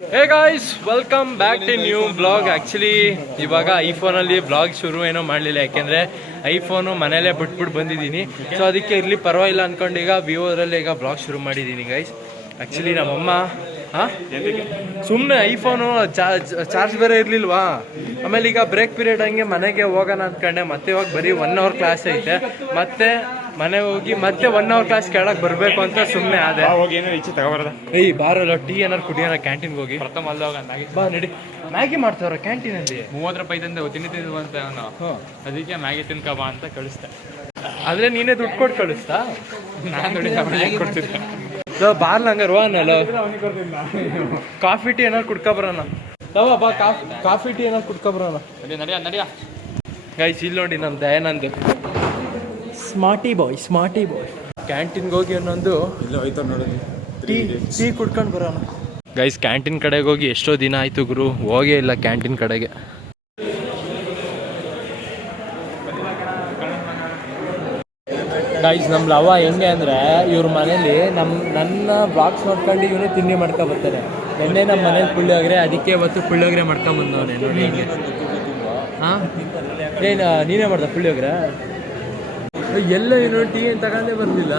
Hey guys welcome back to new vlog actually ಇವಾಗ ಐಫೋನಲ್ಲಿ blog ಶುರು ಏನೋ ಮಾಡಲಿಲ್ಲ. ಯಾಕೆಂದರೆ ಐಫೋನು ಮನೇಲೇ ಬಿಟ್ಬಿಟ್ಟು ಬಂದಿದ್ದೀನಿ. ಸೊ ಅದಕ್ಕೆ ಇರಲಿ ಪರವಾಗಿಲ್ಲ ಅಂದ್ಕೊಂಡು ಈಗ ವಿವೋದ್ರಲ್ಲಿ ಈಗ ಬ್ಲಾಗ್ ಶುರು ಮಾಡಿದ್ದೀನಿ ಗೈಸ್ ಆ್ಯಕ್ಚುಲಿ ನಮ್ಮಮ್ಮ ಸುಮ್ಮನೆ ಐಫೋನು ಚಾರ್ಜ್ ಚಾರ್ಜ್ ಬೇರೆ ಇರಲಿಲ್ವಾ? ಆಮೇಲೆ ಈಗ ಬ್ರೇಕ್ ಪೀರಿಯಡ್ ಹಂಗೆ ಮನೆಗೆ ಹೋಗೋಣ ಅಂದ್ಕೊಂಡೆ ಮತ್ತೆ ಇವಾಗ ಬರೀ ಒನ್ ಅವರ್ ಕ್ಲಾಸ್ ಐತೆ. ಮತ್ತೆ ಮನೆ ಹೋಗಿ ಮತ್ತೆ ಒನ್ ಅವರ್ ಕ್ಲಾಸ್ ಕೆಳಗೆ ಬರಬೇಕು ಅಂತ ಸುಮ್ಮನೆ ಆದೆ. ಹೋಗಿ ಏನೋ ತಗೋಬಾರ್ದ? ಏಯ್ ಬಾರಲ್ಲ ಟೀ ಏನಾರು ಕುಡಿಯೋಣ ಕ್ಯಾಂಟೀನ್ ಹೋಗಿ. ಪ್ರಥಮ ಮ್ಯಾಗಿ ಬಾ ನಡಿ. ಮ್ಯಾಗಿ ಮಾಡ್ತಾವ್ರ ಕ್ಯಾಂಟೀನಲ್ಲಿ ಮೂವತ್ತು ರೂಪಾಯಿ ತಂದೆ ತಿನ್ನಿ ಅವನು. ಅದಕ್ಕೆ ಮ್ಯಾಗಿ ತಿನ್ಕಬಾ ಅಂತ ಕಳಿಸ್ತಾ ಆದ್ರೆ ನೀನೇ ದುಡ್ಡು ಕೊಟ್ಟು ಕಳಿಸ್ತಾ? ನಾನು ಮ್ಯಾಗಿ ಕೊಡ್ತಿದ್ದೆ. ಬಾರ್ಲ ಹಂಗ ರೋನಲ್ಲ ಕಾಫಿ ಟೀ ಏನಾರು ಕುಡ್ಕೊಬರೋಣ ಬರೋಣ. ಬಾ ಕಾಫಿ ಕಾಫಿ ಟೀ ಏನಾರು ಕುಡ್ಕೊಬರೋಣ ಬರೋಣ. ನಡಿಯ ನಡಿಯ ಗೈಸ್ ಇಲ್ಲಿ ನೋಡಿ ನಮ್ಮ ದಯಾನಂದ್. ಸ್ಮಾರ್ಟಿ ಬಾಯ್ ಸ್ಮಾರ್ಟಿ ಬಾಯ್ ಕ್ಯಾಂಟೀನ್ಗೆ ಹೋಗಿ ಅನ್ನೊಂದು ಇಲ್ಲ ಹೋಯ್ತು ನೋಡೋದು ಟೀ ಟೀ ಕುಡ್ಕೊಂಡು ಬರೋಣ. ಗೈಸ್ ಕ್ಯಾಂಟೀನ್ ಕಡೆಗೆ ಹೋಗಿ ಎಷ್ಟೋ ದಿನ ಆಯ್ತು ಗುರು. ಹೋಗೇ ಇಲ್ಲ ಕ್ಯಾಂಟೀನ್ ಕಡೆಗೆ. ಗೈಸ್ ನಮ್ಮ ಲವ ಹೆಂಗೆ ಅಂದರೆ ಇವ್ರ ಮನೇಲಿ ನಮ್ಮ ನನ್ನ ಬ್ಲಾಗ್ಸ್ ನೋಡ್ಕೊಂಡು ಇವನು ತಿಂಡಿ ಬರ್ತಾರೆ. ನೆನ್ನೆ ನಮ್ಮ ಮನೇಲಿ ಪುಳಿಯೋಗರೆ ಅದಕ್ಕೆ ಇವತ್ತು ಪುಳಿಯೋಗರೆ ಮಾಡ್ಕೊಂಬಂದವನೆ ನೋಡಿ ಹೆಂಗೆ. ಹಾಂ? ಏನು ನೀನೇ ಮಾಡ್ದೆ ಪುಳಿಯೋಗರೆ ಎಲ್ಲ ಏನು ಟೀ ಏನು ತಗೊಂಡೇ ಬರಲಿಲ್ಲ.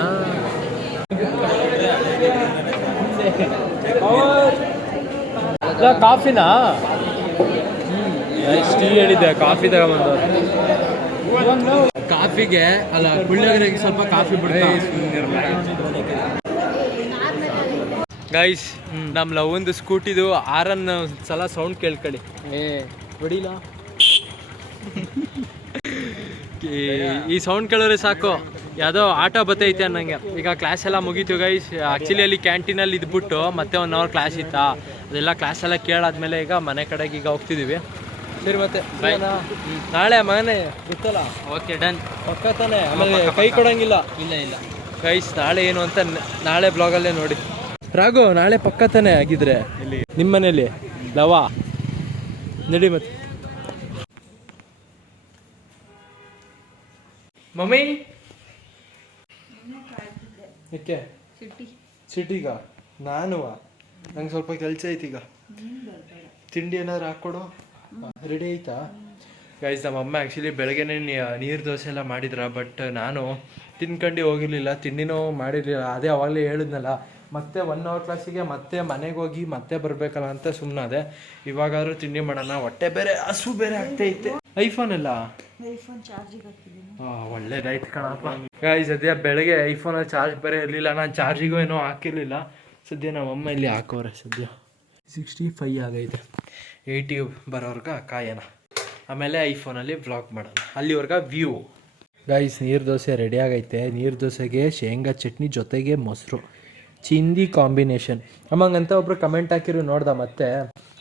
ಕಾಫಿನಾ? ಟೀ ಹೇಳಿದ್ದೆ, ಕಾಫಿ ತಗೊಂಬಂದವ್ರು ಕಾಫಿಗೆ ಅಲ್ಲ ಪುಳಿಯೋಗರೆಗೆ ಸ್ವಲ್ಪ ಕಾಫಿ ಬಿಡ್ತಾ. ಗೈಸ್ ನಮ್ಮ ಒಂದು ಸ್ಕೂಟಿದು ಆರನ್ ಸಲ ಸೌಂಡ್ ಕೇಳ್ಕೊಳ್ಳಿ. ಏ ಹೊಡಿಲ ಈ- ಈ ಸೌಂಡ್ ಕೇಳೋರೆ ಸಾಕು. ಯಾವುದೋ ಆಟೋ ಬತ್ತೈತೆ ಅನ್ನಂಗೆ. ಈಗ ಕ್ಲಾಸ್ ಎಲ್ಲ ಮುಗೀತು ಗೈಸ್ ಆ್ಯಕ್ಚುಲಿ ಅಲ್ಲಿ ಕ್ಯಾಂಟೀನಲ್ಲಿ ಇದ್ಬಿಟ್ಟು ಮತ್ತೆ ಒನ್ ಅವರ್ ಕ್ಲಾಸ್ ಇತ್ತಾ? ಅದೆಲ್ಲ ಕ್ಲಾಸ್ ಎಲ್ಲ ಕೇಳಾದ್ಮೇಲೆ ಈಗ ಮನೆ ಕಡೆಗೆ ಈಗ ಹೋಗ್ತಿದ್ದೀವಿ ಸರಿ ಮತ್ತೆ. ನಾಳೆ ಮನೆ ಗೊತ್ತಲ್ಲ ಓಕೆ ಡನ್ ಪಕ್ಕ ತಾನೆ. ಆಮೇಲೆ ಕೈ ಕೊಡಂಗಿಲ್ಲ. ಇಲ್ಲ ಇಲ್ಲ. ಕೈಸ್ ನಾಳೆ ಏನು ಅಂತ ನಾಳೆ ಬ್ಲಾಗಲ್ಲೇ ನೋಡಿ. ರಾಘು ನಾಳೆ ಪಕ್ಕ ತಾನೆ ಆಗಿದ್ರೆ? ನಿಮ್ಮ ಮನೇಲಿ ಲವಾ? ನಡಿ ಮತ್ತೆ. ಮಮ್ಮಿ? ಯಾಕೆ? ಸಿಟಿಗ ನಾನು ನಂಗೆ ಸ್ವಲ್ಪ ಕೆಲಸ ಐತೀಗ ತಿಂಡಿ ಏನಾದ್ರು ಹಾಕ್ಕೊಡು. ರೆಡಿ ಆಯ್ತಾ ಗೈಸ್ ನಮ್ಮ ಅಮ್ಮ ಆ್ಯಕ್ಚುಲಿ ಬೆಳಗ್ಗೆನೇ ನೀರು ದೋಸೆ ಎಲ್ಲ ಮಾಡಿದ್ರ ಬಟ್ ನಾನು ತಿನ್ಕಂಡು ಹೋಗಿರ್ಲಿಲ್ಲ ತಿಂಡಿನೂ ಮಾಡಿರಲಿಲ್ಲ. ಅದೇ ಅವಾಗಲೇ ಹೇಳಿದ್ನಲ್ಲ ಮತ್ತೆ ಒನ್ ಅವರ್ ಕ್ಲಾಸಿಗೆ ಮತ್ತೆ ಮನೆಗೆ ಹೋಗಿ ಮತ್ತೆ ಬರಬೇಕಲ್ಲ ಅಂತ ಸುಮ್ಮನಾದೆ ಇವಾಗಾದರೂ ತಿಂಡಿ ಮಾಡೋಣ ಹೊಟ್ಟೆ ಬೇರೆ ಹಸು ಬೇರೆ ಆಗ್ತೈತೆ ಐಫೋನ್ ಎಲ್ಲ ಒಳ್ಳೇದಾಯ್ತು ಕಣಪ್ಪ. ಗೈಸ್ ಸದ್ಯ ಬೆಳಗ್ಗೆ ಐಫೋನಲ್ಲಿ ಚಾರ್ಜ್ ಬೇರೆ ಇರಲಿಲ್ಲ ನಾನು ಚಾರ್ಜಿಗೂ ಏನೋ ಹಾಕಿರಲಿಲ್ಲ. ಸದ್ಯ ನಮ್ಮ ಅಮ್ಮ ಇಲ್ಲಿ ಹಾಕೋರೆ ಸದ್ಯ. ಸಿಕ್ಸ್ಟಿ ಫೈ ಆಗೈತೆ. ಏಯ್ಟಿ ಬರೋರ್ಗ ಕಾಯೋಣ ಆಮೇಲೆ ಐಫೋನಲ್ಲಿ ವ್ಲಾಗ್ ಮಾಡೋಣ. ಅಲ್ಲಿವರೆಗ ವ್ಯೂ ಗೈಸ್ ನೀರು ದೋಸೆ ರೆಡಿ ಆಗೈತೆ. ನೀರು ದೋಸೆಗೆ ಶೇಂಗಾ ಚಟ್ನಿ ಜೊತೆಗೆ ಮೊಸರು. ಚಿಂದಿ ಕಾಂಬಿನೇಷನ್ ಅಮ್ಮಂಗಂತ ಒಬ್ರು ಕಮೆಂಟ್ ಹಾಕಿರು ನೋಡ್ದ ಮತ್ತೆ.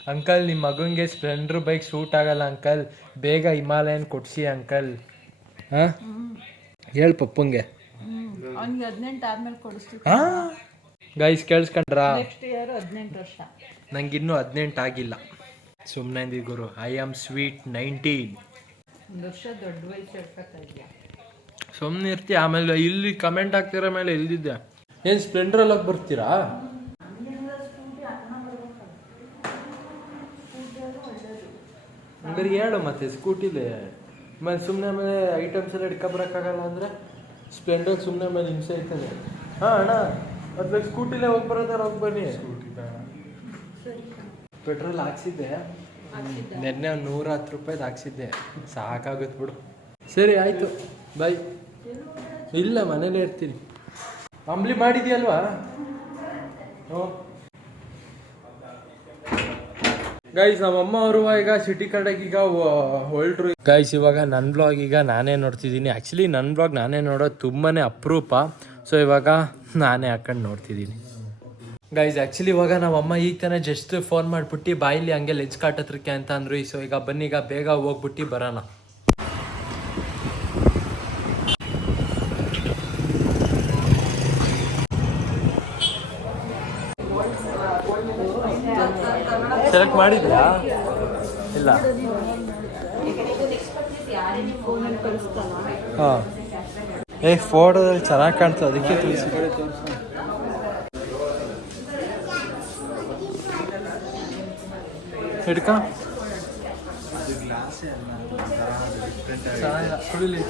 ಅಂಕಲ್ ನಿಮ್ಮ ಮಗನಿಗೆ ಸ್ಪ್ಲೆಂಡ್ರ್ ಬೈಕ್ ಸೂಟ್ ಆಗಲ್ಲ ಅಂಕಲ್. ಬೇಗ ಹಿಮಾಲಯನ್ ಕೊಡ್ಸಿ ಅಂಕಲ್. ಹಾಂ? ಹೇಳು ಪಪ್ಪಂಗೆ. ಇನ್ನೂ ಗೈಸ್ ಕೇಳಿಸ್ಕೊಂಡ್ರಾ? ನೆಕ್ಸ್ಟ್ ಇಯರ್ ಹದಿನೆಂಟು ವರ್ಷ. ನಂಗಿನ್ನೂ ಹದಿನೆಂಟು ಆಗಿಲ್ಲ. ಸುಮ್ಮನೆ ಅಂದಿ ಗುರು ಐ ಆಮ್ ಸ್ವೀಟ್ ನೈನ್ಟೀನ್ ಸುಮ್ಮನೆ ಇರ್ತೀಯ ಆಮೇಲೆ ಇಲ್ಲಿ ಕಮೆಂಟ್ ಹಾಕ್ತಿರೋ ಮೇಲೆ ಇಲ್ದಿದ್ದೆ. ಸ್ಪ್ಲೆಂಡರ್ ಅಲ್ಲಿ ಹೋಗಿ ಬರ್ತೀರಾ? ಹಂಗಾರೆ ಹೇಳು ಮತ್ತೆ ಸ್ಕೂಟಿಲಿ ಆಮೇಲೆ ಸುಮ್ಮನೆ ಆಮೇಲೆ ಐಟಮ್ಸ್ ಎಲ್ಲ ಇಟ್ಕೊಬರಕ್ಕಾಗಲ್ಲ ಅಂದರೆ ಸ್ಪ್ಲೆಂಡರ್ ಸುಮ್ಮನೆ ಆಮೇಲೆ ಹಿಂಸೆ ಐತದೆ ಹಾ ಅಣ್ಣ ಅದ್ರಾಗ ಸ್ಕೂಟಿಲೇ ಹೋಗಿ ಬರೋದಾರ ಹೋಗಿ ಬನ್ನಿ. ಪೆಟ್ರೋಲ್ ಹಾಕ್ಸಿದ್ದೆ. ನಿನ್ನೆ ಒಂದು ನೂರ ಹತ್ತು ರೂಪಾಯ್ದು ಹಾಕ್ಸಿದ್ದೆ. ಸಾಕಾಗುತ್ತೆ ಬಿಡು. ಸರಿ ಆಯಿತು. ಬಾಯ್ ಇಲ್ಲ ಮನೇಲೇ ಇರ್ತೀನಿ. ಅಂಬ್ಲಿ ಮಾಡಿದ್ಯಲ್ವಾ? ಹ್ಞೂ ಗೈಸ್ ನಮ್ಮಮ್ಮ ಅವರು ಈಗ ಸಿಟಿ ಕಡೆಗೆ ಈಗ ಹೊಲ್ಟ್ರು ಗೈಸ್ ಇವಾಗ ನನ್ನ ಬ್ಲಾಗ್ ಈಗ ನಾನೇ ನೋಡ್ತಿದ್ದೀನಿ. ಆ್ಯಕ್ಚುಲಿ ನನ್ನ ಬ್ಲಾಗ್ ನಾನೇ ನೋಡೋದು ತುಂಬಾ ಅಪರೂಪ. ಸೊ ಇವಾಗ ನಾನೇ ಹಾಕೊಂಡು ನೋಡ್ತಿದ್ದೀನಿ. ಗೈಸ್ ಆ್ಯಕ್ಚುಲಿ ಇವಾಗ ನಮ್ಮಮ್ಮ ಈಗ ತಾನೇ ಜಸ್ಟ್ ಫೋನ್ ಮಾಡಿಬಿಟ್ಟು ಬಾಯಿಲಿ ಹಂಗೆ ಲೆಂಚ್ ಕಾಟತ್ರಕ್ಕೆ ಅಂತ ಅಂದ್ರು. ಸೊ ಈಗ ಬನ್ನಿ, ಈಗ ಬೇಗ ಹೋಗ್ಬಿಟ್ಟು ಬರೋಣ. ಸೆಲೆಕ್ಟ್ ಮಾಡಿದ್ಯಾ? ಇಲ್ಲ. ಹಾಂ. ಏ ಫೋಟೋದಲ್ಲಿ ಚೆನ್ನಾಗಿ ಕಾಣ್ತದೆ. ಅದಕ್ಕೆ ತಿಳಿಸಿ. ಹಿಡ್ಕ. ಸುಳಿಲಿ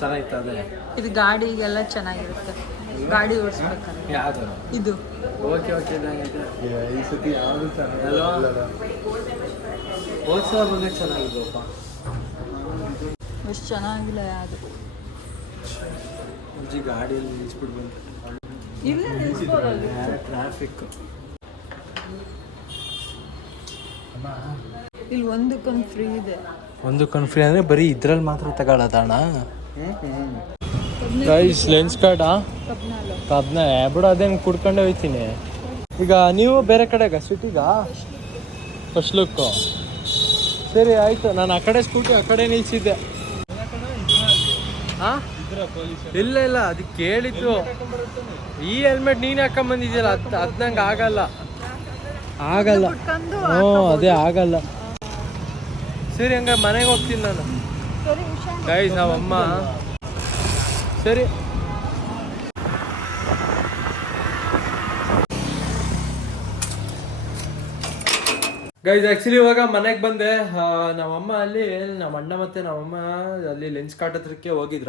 ಚೆನ್ನಾಗಿತ್ತು ಅದೇ ಇದು ಗಾಡಿಗೆಲ್ಲ ಚೆನ್ನಾಗಿರುತ್ತೆ. ಗಾಡಿ ಓಡಿಸ್ಬೇಕಂದ್ರೆ ಯಾವುದು? ಇದು. ಓಕೆ ಓಕೆ ಈ ಸತಿ ಯಾವುದು ಚೆನ್ನಾಗಿಲ್ಲ. ಎಷ್ಟು ಚೆನ್ನಾಗಿಲ್ಲ ಯಾವುದು. ಗಾಡಿಯಲ್ಲಿ ನಿಲ್ಲಿಸ್ಬಿಟ್ಟು ಬಂತು ಇಲ್ಲೇ ನಿಲ್ಸ್ಬೋದಲ್ಲ ಟ್ರಾಫಿಕ್ ಇಲ್ಲಿ ಒಂದಕ್ಕೊಂದು ಫ್ರೀ ಇದೆ. ಒಂದು ಫ್ರೀ ಅಂದರೆ ಬರೀ ಇದ್ರಲ್ಲಿ ಮಾತ್ರ ತಗೊಳ್ಳೋದಣ್ಣ. ಗೈಸ್ ಲೆನ್ಸ್ ಕಾರ್ಡ್ ಅದನ್ನ ಬಿಡು ಅದೇನು ಕುಡ್ಕೊಂಡೆ ಹೋಯ್ತೀನಿ. ಈಗ ನೀವು ಬೇರೆ ಕಡೆಗ? ಸಿಟಿಗ? ಫಸ್ಟ್ ಲುಕ್ಕು ಸರಿ ಆಯಿತು. ನಾನು ಆ ಕಡೆ ಸ್ಕೂಟಿ ಆ ಕಡೆ ನಿಲ್ಸಿದ್ದೆ. ಹಾಂ ಇಲ್ಲ ಇಲ್ಲ ಅದು ಕೇಳಿದ್ದು. ಈ ಹೆಲ್ಮೆಟ್ ನೀನು ಹಾಕೊಂಬಂದಿದ್ಯಲ್ಲ ಅದು ಅದ್ನಂಗ ನಂಗೆ ಆಗಲ್ಲ. ಆಗಲ್ಲ. ಹ್ಞೂ ಅದೇ ಆಗಲ್ಲ. ಸರಿ ಹಂಗ ಮನೆಗೆ ಹೋಗ್ತೀನಿ ನಾನು. ಗೈಸ್ ನಾವಮ್ಮ. ಸರಿ. ಗೈಸ್ ಆ್ಯಕ್ಚುಲಿ ಇವಾಗ ಮನೆಗೆ ಬಂದೆ. ನಮ್ಮಮ್ಮ ಅಲ್ಲಿ ನಮ್ಮ ಅಣ್ಣ ಮತ್ತೆ ನಮ್ಮಮ್ಮ ಅಲ್ಲಿ ಲೆನ್ಸ್ ಕಾಟ್ ಹತ್ರಕ್ಕೆ ಹೋಗಿದ್ರ?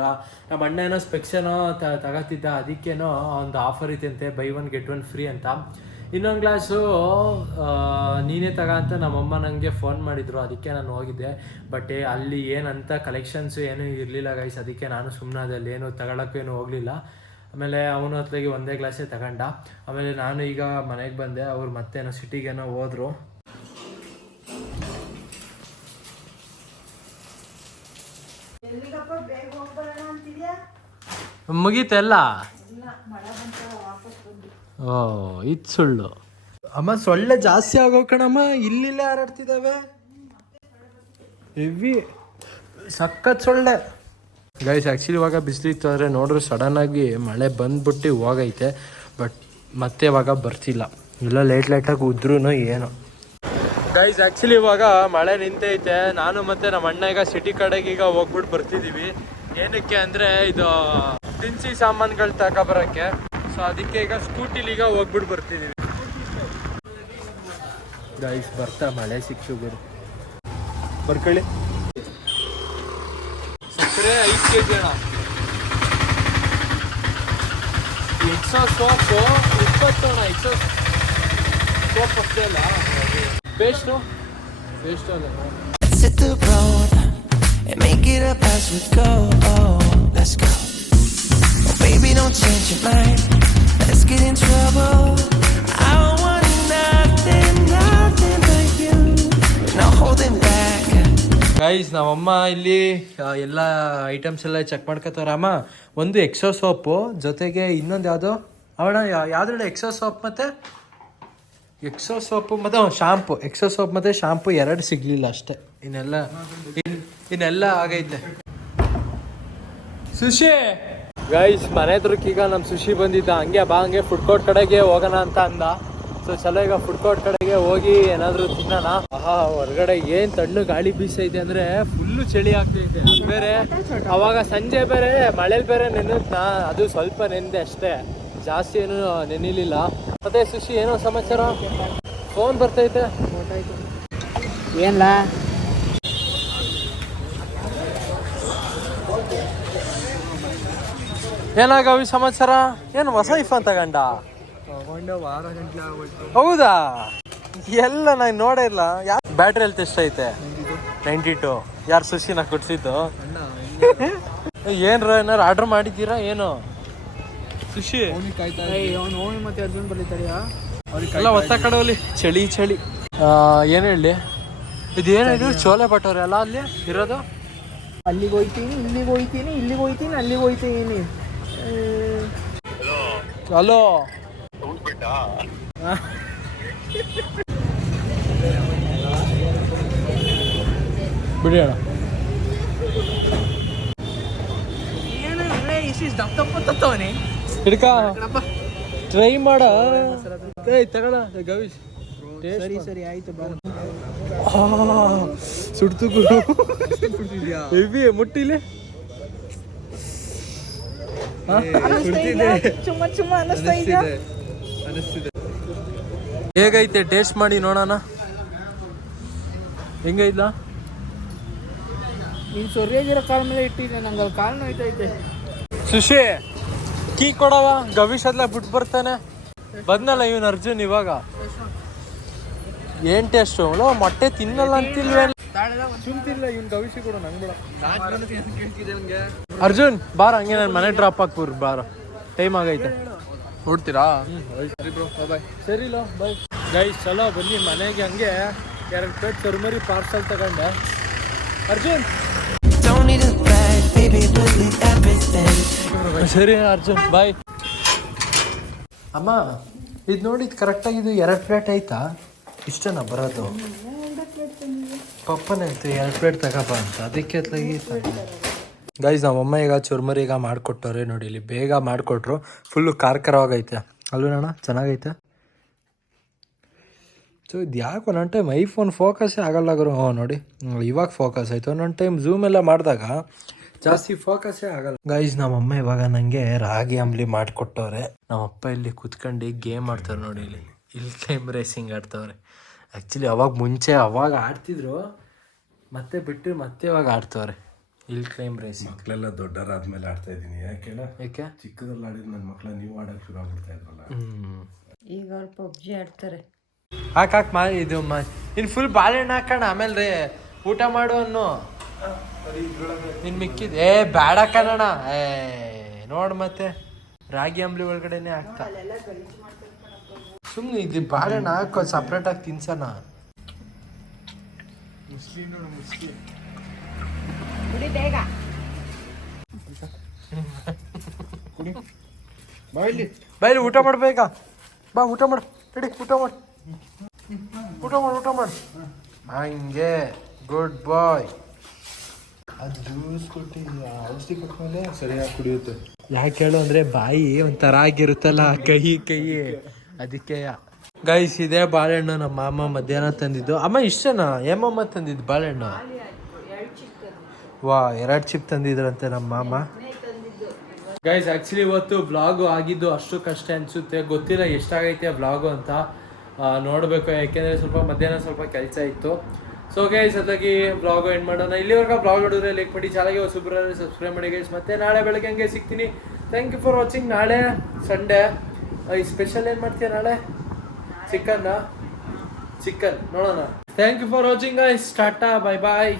ನಮ್ಮ ಅಣ್ಣ ಏನೋ ಸ್ಪೆಕ್ಸ್ ಏನೋ ತ- ತಗೋತಿದ್ದ ಅದಕ್ಕೇನೋ ಒಂದು offer ಐತಂತೆ buy one get one free ಅಂತ. ಇನ್ನೊಂದು ಗ್ಲಾಸು ನೀನೇ ತಗ ಅಂತ ನಮ್ಮಮ್ಮ ನನಗೆ ಫೋನ್ ಮಾಡಿದ್ರು, ಅದಕ್ಕೆ ನಾನು ಹೋಗಿದ್ದೆ. ಬಟ್ ಅಲ್ಲಿ ಏನಂತ ಕಲೆಕ್ಷನ್ಸು ಏನೂ ಇರಲಿಲ್ಲ ಗೈಸ್ ಅದಕ್ಕೆ ನಾನು ಸುಮ್ಮನೆ ಅದಲ್ಲಿ ಏನು ತಗೊಳಕ್ಕೇನು ಹೋಗಲಿಲ್ಲ. ಆಮೇಲೆ ಅವನ ಹತ್ರಗೆ ಒಂದೇ ಗ್ಲಾಸೇ ತಗೊಂಡ. ಆಮೇಲೆ ನಾನು ಈಗ ಮನೆಗೆ ಬಂದೆ, ಅವ್ರು ಮತ್ತೇನೋ ಏನೋ ಹೋದ್ರು. ಮುಗೀತೆಲ್ಲ? ಓ ಇದು ಸುಳ್ಳು ಅಮ್ಮ ಸೊಳ್ಳೆ ಜಾಸ್ತಿ ಆಗೋ ಕಣಮ್ಮ ಇಲ್ಲಿಲ್ಲೇ ಹಾರಾಡ್ತಿದ್ದಾವೆ ಹೆವಿ ಸಖತ್ ಸೊಳ್ಳೆ. ಗೈಸ್ ಆ್ಯಕ್ಚುಲಿ ಇವಾಗ ಬಿಸಿಲಿತ್ತು ಅಂದರೆ ನೋಡ್ರಿ ಸಡನ್ನಾಗಿ ಮಳೆ ಬಂದ್ಬಿಟ್ಟು ಹೋಗೈತೆ ಬಟ್ ಮತ್ತೆ ಇವಾಗ ಬರ್ತಿಲ್ಲ. ಎಲ್ಲ ಲೇಟ್ ಲೇಟಾಗಿ ಉದ್ರೂ ಏನೋ. ಗೈಸ್ ಆ್ಯಕ್ಚುಲಿ ಇವಾಗ ಮಳೆ ನಿಂತೈತೆ. ನಾನು ಮತ್ತೆ ನಮ್ಮ ಅಣ್ಣ ಈಗ ಸಿಟಿ ಕಡೆಗೆ ಈಗ ಹೋಗ್ಬಿಟ್ಟು ಬರ್ತಿದ್ದೀವಿ ಏನಕ್ಕೆ ಅಂದರೆ ಇದು ದಿನಸಿ ಸಾಮಾನುಗಳು ತಗೊಬರೋಕ್ಕೆ ಸೊ ಅದಕ್ಕೆ ಈಗ ಸ್ಕೂಟಿಲಿ ಈಗ ಹೋಗ್ಬಿಟ್ಟು ಬರ್ತಿದ್ದೀವಿ ಗೈಸ್ ಬರ್ತಾ ಮಳೆ ಸಿಕ್ತು ಗುರು. ಬರ್ಕೊಳ್ಳಿ. ಸಕ್ಕರೆ ಐದು ಕೆ ಜಿ ಅಣ್ಣ. ಎಕ್ಸೋ ಸೋಪು ಇಪ್ಪತ್ತು ಅಣ್ಣ ಎಕ್ಸೋ ಸೋಪ್ ಅಷ್ಟೇ ಅಲ್ಲ. ಪೇಸ್ಟು ಪೇಸ್ಟು ಅಲ್ಲ. Sit the road and make it up as we go. Oh, let's go. Guys ನಮ್ಮಮ್ಮ ಇಲ್ಲಿ ಎಲ್ಲ ಐಟಮ್ಸ್ ಎಲ್ಲ ಚೆಕ್ ಮಾಡ್ಕೋತಾರಮ್ಮ ಒಂದು ಎಕ್ಸೋ ಸೋಪು ಜೊತೆಗೆ ಇನ್ನೊಂದು ಯಾವುದೋ? ಅವಣ ಯಾವ್ದ್ರಲ್ಲಿ ಎಕ್ಸೋ ಸೋಪ್ ಮತ್ತು? ಎಕ್ಸೋ ಸೋಪು ಮತ್ತು ಶಾಂಪು ಎಕ್ಸೋ ಸೋಪ್ ಮತ್ತು ಶಾಂಪು ಎರಡು ಸಿಗಲಿಲ್ಲ ಅಷ್ಟೇ. ಇನ್ನೆಲ್ಲ, ಇನ್- ಇನ್ನೆಲ್ಲ ಆಗೈತೆ. ಸುಶಿ! ಗೈಸ್ ಮನೆ ಈಗ ನಮ್ಮ ಸುಶಿ ಬಂದಿದ್ದ, ಹಂಗೆ ಬಾ, ಹಂಗೆ ಫುಡ್ ಕೋರ್ಟ್ ಕಡೆಗೆ ಹೋಗೋಣ ಅಂತ ಅಂದ. ಸೊ ಚಲೋ ಈಗ ಫುಡ್ ಕೋರ್ಟ್ ಕಡೆಗೆ ಹೋಗಿ ಏನಾದರೂ ತಿನ್ನೋಣ. ಆಹಾ, ಹೊರಗಡೆ ಏನು ತಣ್ಣು ಗಾಳಿ ಬೀಸೈತೆ ಅಂದರೆ ಫುಲ್ಲು ಚಳಿ ಆಗ್ತೈತೆ. ಬೇರೆ, ಅವಾಗ ಸಂಜೆ ಬೇರೆ, ಮಳೇಲಿ ಬೇರೆ ನೆನೆದ್ನಾ ಅದು ಸ್ವಲ್ಪ ನೆನೆದೆ ಅಷ್ಟೇ. ಜಾಸ್ತಿ ಏನು ನೆನಿಲಿಲ್ಲ ಮತ್ತೆ ಸುಶಿ, ಏನೋ ಸಮಾಚಾರ? ಫೋನ್ ಬರ್ತೈತೆ ಏನ್ಲ? ಏನಾಗವಿ ಸಮಾಚಾರ? ಏನು ಹೊಸ ಐಫೋನ್ ತಗೊಂಡ ಹೌದಾ? ಎಲ್ಲ ನಾನು ನೋಡೇ ಇಲ್ಲ. ಯಾ ಬ್ಯಾಟ್ರಿ ಹೆಲ್ತ್ ಐತೆ? ನೈಂಟಿ ಟು ಯಾರು ನಾ ಕೊಡ್ಸಿದ್ದು? ಏನ್ರ ಏನಾರು ಆರ್ಡರ್ ಮಾಡಿದ್ದೀರಾ? ಏನು? ಸುಶಿ. ಎಲ್ಲ ಒತ್ತ ಕಡವಲಿ ಚಳಿ ಚಳಿ. ಏನು ಹೇಳಿ? ಇದೇನಿದು ಚೋಲೆ ಭಟವ್ರೆ ಅಲ್ಲ ಅಲ್ಲಿ? ಇರೋದು? ಅಲ್ಲಿಗೆ ಹೋಯ್ತೀನಿ ಇಲ್ಲಿಗೆ ಹೋಯ್ತೀನಿ ಇಲ್ಲಿಗೆ ಹೋಯ್ತೀನಿ ಅಲ್ಲಿಗೆ ಹೋಯ್ತೀನಿ. ಹಲೋ. ಬಿಡಿ ಅಣ್ಣ. ಹಿಡ್ಕ. ಟ್ರೈ ಮಾಡ. ಏಯ್ ತಗೊಳ ಗವಿಶ್. ಸರಿ ಸರಿ ಆಯ್ತು ಬಾ. ಸುಡ್ತು ಗುರು. ಮುಟ್ಟಿಲೆ. ಚುಮ್ಮ ಚುಮ್ಮ ಅನ್ನಿಸ್ತಾ ಇದೆಯಾ ಹೇಗೈತೆ ಟೇಸ್ಟ್ ಮಾಡಿ ನೋಡೋಣ? ಹೆಂಗೈತ ನೀನು ಸೊರಿಯಾಗಿರೋ ಕಾಲ ಮೇಲೆ ಇಟ್ಟಿದ್ದೆ ನಂಗೆ ಅಲ್ಲಿ ಕಾಲು ನೋಯ್ತೈತೆ. ಸುಶಿ ಕೀ ಕೊಡವ? ಗವೀಶ್ ಅದ್ಲ ಬಿಟ್ಟು ಬರ್ತಾನೆ ಬಂದಲ್ಲ ಇವನ್ ಅರ್ಜುನ್ ಇವಾಗ? ಏನ್ ಟೇಸ್ಟ್ ಮೊಟ್ಟೆ ತಿನ್ನಲ್ಲ ಅಂತಿಲ್ವೇ? ಸುಮ್ತಿಲ್ಲ ಇವ್ನ್ ಗವಿಸಿ ಕೊಡು ನಂಗೆ ಬಿಡ ಅರ್ಜುನ್ ಬಾರ ಹಂಗೆ ನಾನು ಮನೆ ಡ್ರಾಪ್ ಹಾಕ್ಬೋರ್ ಬಾರ. ಟೈಮ್ ಆಗೈತೆ. ನೋಡ್ತೀರಾ? ಸರಿ ಲೋ ಬಾಯ್ ಗೈಸ್ ಚಲೋ ಬನ್ನಿ ಮನೆಗೆ ಹಂಗೆ. ಎರಡು ಪ್ಲೇಟ್ ಚುರುಮರಿ ಪಾರ್ಸಲ್ ತಗೊಂಡೆ. ಅರ್ಜುನ್. ಸರಿ ಅರ್ಜುನ್ ಬಾಯ್ ಅಮ್ಮ ಇದು ನೋಡಿ ಇದು ಕರೆಕ್ಟಾಗಿ ಇದು ಎರಡು ಪ್ಲೇಟ್ ಆಯ್ತಾ? ಇಷ್ಟನಾ ಬರೋದು. ಪಪ್ಪನ ಆಯ್ತು ಎರಡು ಪ್ಲೇಟ್ ತಗೋಬ ಅಂತ. ಅದಕ್ಕೆ ಅತ್ಲಾಗಿ ಗೈಸ್ ನಮ್ಮಮ್ಮ ಈಗ ಚುರ್ಮರಿ ಈಗ ಮಾಡಿಕೊಟ್ಟವ್ರೆ ನೋಡಿ, ಇಲ್ಲಿ ಬೇಗ ಮಾಡಿಕೊಟ್ರು. ಫುಲ್ಲು ಕಾರ್ಕರವಾಗೈತೆ. ಅಲ್ವೇನಣ್ಣ? ಚೆನ್ನಾಗೈತೆ? ಸೊ ಇದು ಯಾಕೆ ಒಂದೊಂದು ಟೈಮ್ ಐಫೋನ್ ಫೋಕಸ್ಸೇ ಆಗಲ್ಲ ಗುರು. ಹ್ಞೂ, ನೋಡಿ. ಇವಾಗ ಫೋಕಸ್ ಆಯಿತು. ಒಂದೊಂದು ಟೈಮ್ ಝೂಮ್ ಎಲ್ಲ ಮಾಡಿದಾಗ ಜಾಸ್ತಿ ಫೋಕಸ್ಸೇ ಆಗಲ್ಲ. ಗೈಸ್ ನಮ್ಮಮ್ಮ ಇವಾಗ ನನಗೆ ರಾಗಿ ಅಂಬ್ಲಿ ಮಾಡಿಕೊಟ್ಟವ್ರೆ. ನಮ್ಮಪ್ಪ ಇಲ್ಲಿ ಕುತ್ಕೊಂಡು ಗೇಮ್ ಆಡ್ತಾರೆ ನೋಡಿ ಇಲ್ಲಿ. ಇಲ್ಲಿ ಟೈಮ್ ರೇಸಿಂಗ್ ಆಡ್ತವ್ರೆ. ಆ್ಯಕ್ಚುಲಿ ಅವಾಗ ಮುಂಚೆ ಅವಾಗ ಆಡ್ತಿದ್ರು. ಮತ್ತೆ ಬಿಟ್ಟು ಮತ್ತೆ ಇವಾಗ ಆಡ್ತವ್ರೆ. ಇಲ್ಲಿ ಕ್ಲೈಮ್ ರೇಸ್ ಮಕ್ಕಳೆಲ್ಲ ದೊಡ್ಡರಾದ್ಮೇಲೆ ಆಡ್ತಾ ಇದ್ದೀನಿ. ಯಾಕೆ ಚಿಕ್ಕದಲ್ಲಿ ಏಕೆ ಚಿಕ್ಕದ್ರಲ್ಲಿ ಆಡಿದ ನನ್ನ ಮಕ್ಕಳ ನೀವು ಆಡಕ್ಕೆ ಶುರು ಆಗ್ಬಿಡ್ತಾ ಇದ್ರಲ್ಲ. ಹ್ಞೂ ಈಗ ಅವ್ರು ಪಬ್ಜಿ ಆಡ್ತಾರೆ. ಹಾಕ್ ಹಾಕ್ ಮಾ ಇದು ಮಾ ಇನ್ನು ಫುಲ್ ಬಾಳೆಹಣ್ಣು ಹಾಕೋಣ ಆಮೇಲೆ ರೀ ಊಟ ಮಾಡು ಅನ್ನು. ನಿನ್ ಮಿಕ್ಕಿದ್. ಏ ಬೇಡ ಕಣಣ ಏ ನೋಡ್ ಮತ್ತೆ. ರಾಗಿ ಅಂಬ್ಲಿ ಒಳಗಡೆನೆ ಹಾಕ್ತಾ. ಸುಮ್ಮನೆ ಇದು ಬಾಳೆಹಣ್ಣು ಹಾಕೋ ಸಪ್ರೇಟಾಗಿ ತಿನ್ಸಣ. ಕುಡಿ ಬೇಗ. ಬೈಲಿ ಊಟ ಮಾಡಬೇಕಾ ಬಾ ಊಟ ಮಾಡು. ರೆಡಿ ಊಟ ಮಾಡು. ಊಟ ಮಾಡು ಊಟ ಮಾಡು. ಹಂಗೆ. ಗುಡ್ ಬಾಯ್ ಅದು ಜ್ಯೂಸ್ ಕೊಟ್ಟು ಔಷಧಿ ಕೊಟ್ಮೇಲೆ? ಸರಿಯಾಗಿ ಕುಡಿಯುತ್ತೆ. ಯಾಕೆ ಹೇಳು ಅಂದ್ರೆ ಬಾಯಿ ಒಂಥರ ಆಗಿರುತ್ತಲ್ಲ ಕಹಿ ಕೈ ಅದಕ್ಕೆ ಗೈಸ್ ಇದೇ ಬಾಳೆಹಣ್ಣು ನಮ್ಮ ಅಮ್ಮ ಮಧ್ಯಾಹ್ನ ತಂದಿದ್ದು. ಅಮ್ಮ, ಇಷ್ಟನಾ? ಏಮಮ್ಮ ತಂದಿದ್ದು ಬಾಳೆಹಣ್ಣು? ವಾ, ಎರಡು ಚಿಪ್ ತಂದಿದ್ರಂತೆ ನಮ್ಮ ಮಾಮ. ಗೈಸ್ ಆ್ಯಕ್ಚುಲಿ ಇವತ್ತು ಬ್ಲಾಗು ಆಗಿದ್ದು ಅಷ್ಟು ಕಷ್ಟ ಅನಿಸುತ್ತೆ. ಗೊತ್ತಿಲ್ಲ ಎಷ್ಟಾಗೈತೆ ಬ್ಲಾಗು ಅಂತ. ನೋಡಬೇಕು. ಯಾಕೆಂದರೆ ಸ್ವಲ್ಪ ಮಧ್ಯಾಹ್ನ ಸ್ವಲ್ಪ ಕೆಲಸ ಇತ್ತು. ಸೊ ಗೈಸ್ ಅದಾಗಿ ಬ್ಲಾಗ್ ಎಂಡ್ ಮಾಡೋಣ. ಇಲ್ಲಿವರೆಗೆ ಬ್ಲಾಗ್ ನೋಡಿದ್ರೆ ಲೈಕ್ ಮಾಡಿ ಚಾಲಾಗಿ ಹೊಸಬ್ರೆ ಸಬ್ಸ್ಕ್ರೈಬ್ ಮಾಡಿ ಗೈಸ್ ಮತ್ತೆ ನಾಳೆ ಬೆಳಗ್ಗೆ ಹಂಗೆ ಸಿಗ್ತೀನಿ. ಥ್ಯಾಂಕ್ ಯು ಫಾರ್ ವಾಚಿಂಗ್ ನಾಳೆ ಸಂಡೇ ಈ ಸ್ಪೆಷಲ್ ಏನು ಮಾಡ್ತೀಯ ನಾಳೆ? ಚಿಕನ್ ಚಿಕನ್ ನೋಡೋಣ. ಥ್ಯಾಂಕ್ ಯು ಫಾರ್ ವಾಚಿಂಗ್ ಐ ಟಾಟಾ ಬೈ ಬಾಯ್